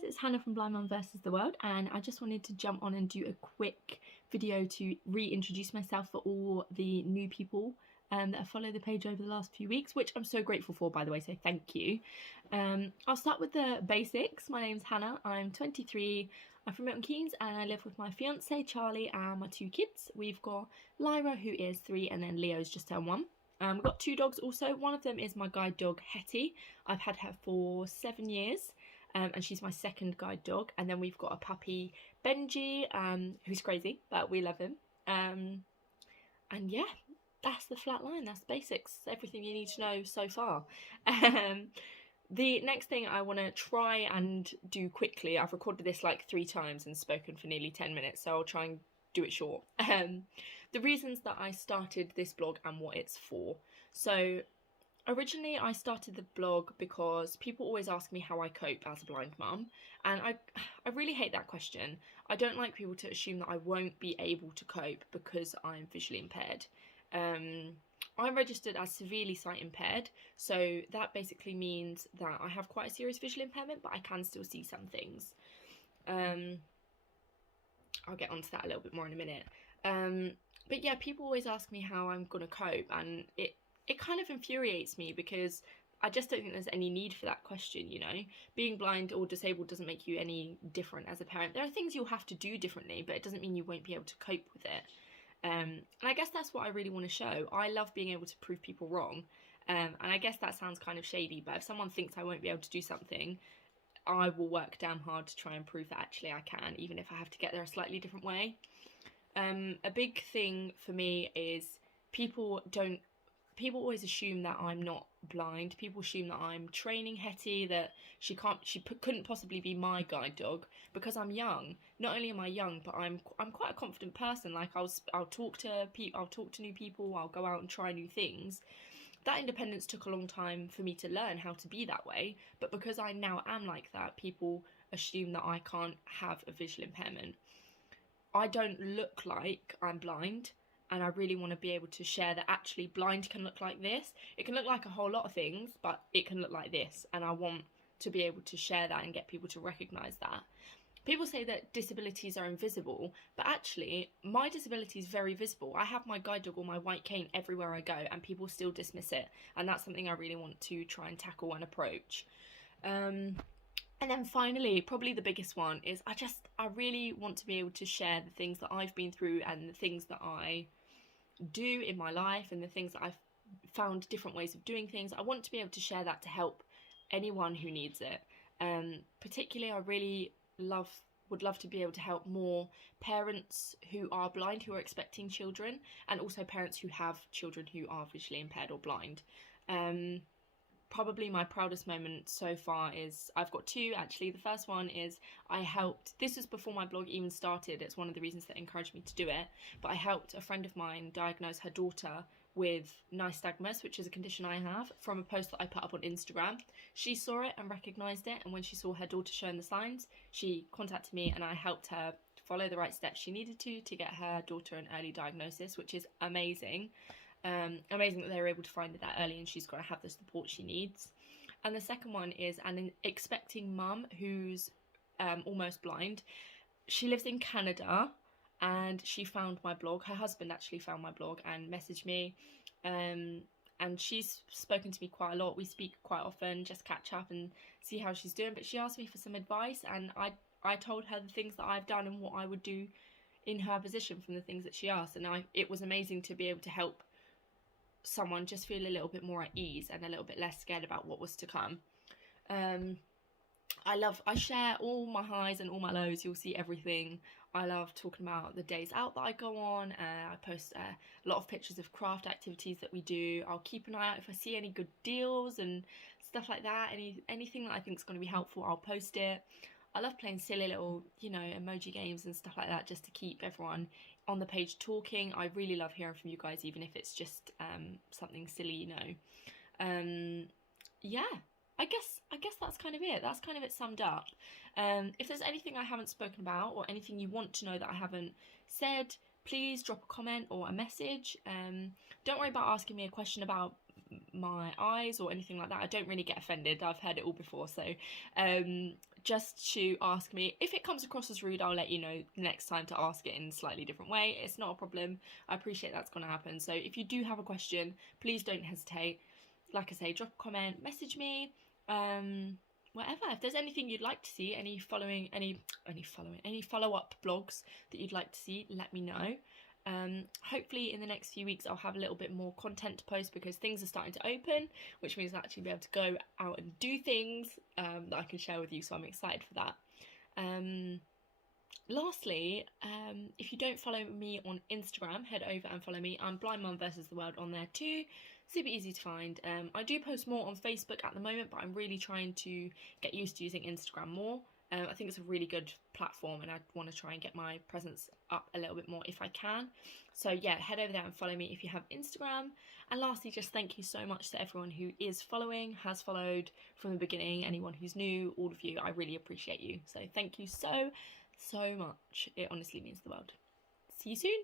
guys, it's Hannah from Blind Mum vs the World, and I just wanted to jump on and do a quick video to reintroduce myself for all the new people that have followed the page over the last few weeks, which I'm so grateful for, by the way, so thank you. I'll start with the basics. My name's Hannah, I'm 23, I'm from Milton Keynes, and I live with my fiance Charlie and my 2 kids. We've got Lyra, who is 3, and then Leo's just turned 1. We've got 2 dogs also. One of them is my guide dog Hetty. I've had her for 7 years. And she's my second guide dog. And then we've got a puppy, Benji, who's crazy, but we love him. And yeah, that's the flat line. That's basics. Everything you need to know so far. The next thing I want to try and do quickly, I've recorded this like 3 times and spoken for nearly 10 minutes, so I'll try and do it short. The reasons that I started this blog and what it's for. So originally I started the blog because people always ask me how I cope as a blind mum, and I really hate that question. I don't like people to assume that I won't be able to cope because I'm visually impaired. I'm registered as severely sight impaired, so that basically means that I have quite a serious visual impairment, but I can still see some things. I'll get onto that a little bit more in a minute. But yeah, people always ask me how I'm gonna cope, and it kind of infuriates me because I just don't think there's any need for that question, you know? Being blind or disabled doesn't make you any different as a parent. There are things you'll have to do differently, but it doesn't mean you won't be able to cope with it. And I guess that's what I really want to show. I love being able to prove people wrong. And I guess that sounds kind of shady, but if someone thinks I won't be able to do something, I will work damn hard to try and prove that actually I can, even if I have to get there a slightly different way. A big thing for me is people always assume that I'm not blind. People assume that I'm training Hetty, that she couldn't possibly be my guide dog because I'm young. Not only am I young, but I'm quite a confident person. Like I'll talk to new people, I'll go out and try new things. That independence took a long time for me to learn how to be that way, but because I now am like that, people assume that I can't have a visual impairment. I don't look like I'm blind, and I really want to be able to share that actually blind can look like this. It can look like a whole lot of things, but it can look like this, and I want to be able to share that and get people to recognise that. People say that disabilities are invisible, but actually my disability is very visible. I have my guide dog or my white cane everywhere I go, and people still dismiss it, and that's something I really want to try and tackle and approach. And then finally, probably the biggest one is I really want to be able to share the things that I've been through and the things that I do in my life and the things that I've found different ways of doing things. I want to be able to share that to help anyone who needs it. Particularly, I really would love to be able to help more parents who are blind, who are expecting children, and also parents who have children who are visually impaired or blind. Probably my proudest moment so far is, I've got 2 actually. The first one is this was before my blog even started, it's one of the reasons that encouraged me to do it, but I helped a friend of mine diagnose her daughter with nystagmus, which is a condition I have, from a post that I put up on Instagram. She saw it and recognised it, and when she saw her daughter showing the signs, she contacted me and I helped her follow the right steps she needed to get her daughter an early diagnosis, which is amazing. Amazing that they were able to find it that early, and she's got to have the support she needs. And the second one is an expecting mum who's almost blind. She lives in Canada, and she found my blog. Her husband actually found my blog and messaged me, and she's spoken to me quite a lot. We speak quite often, just catch up and see how she's doing, but she asked me for some advice, and I told her the things that I've done and what I would do in her position from the things that she asked, and it was amazing to be able to help someone just feel a little bit more at ease and a little bit less scared about what was to come. I share all my highs and all my lows. You'll see everything. I love talking about the days out that I go on. I post a lot of pictures of craft activities that we do. I'll keep an eye out if I see any good deals and stuff like that. Anything that I think is going to be helpful, I'll post it. I love playing silly little, emoji games and stuff like that, just to keep everyone on the page talking. I really love hearing from you guys, even if it's just something silly, Yeah, I guess that's kind of it. That's kind of it summed up. If there's anything I haven't spoken about or anything you want to know that I haven't said, please drop a comment or a message. Don't worry about asking me a question about my eyes or anything like that. I don't really get offended. I've heard it all before, so just to ask me. If it comes across as rude, I'll let you know next time to ask it in a slightly different way. It's not a problem. I appreciate that's going to happen. So if you do have a question, please don't hesitate. Like I say, drop a comment, message me, whatever. If there's anything you'd like to see, any follow-up blogs that you'd like to see, let me know. Hopefully in the next few weeks I'll have a little bit more content to post, because things are starting to open, which means I'll actually be able to go out and do things that I can share with you, so I'm excited for that. Lastly, if you don't follow me on Instagram, head over and follow me. I'm Blind Mum versus the World on there too. Super easy to find. I do post more on Facebook at the moment, but I'm really trying to get used to using Instagram more. I think it's a really good platform, and I want to try and get my presence up a little bit more if I can. So yeah, head over there and follow me if you have Instagram. And lastly, just thank you so much to everyone who is following, has followed from the beginning, anyone who's new, all of you. I really appreciate you. So thank you so much. It honestly means the world. See you soon.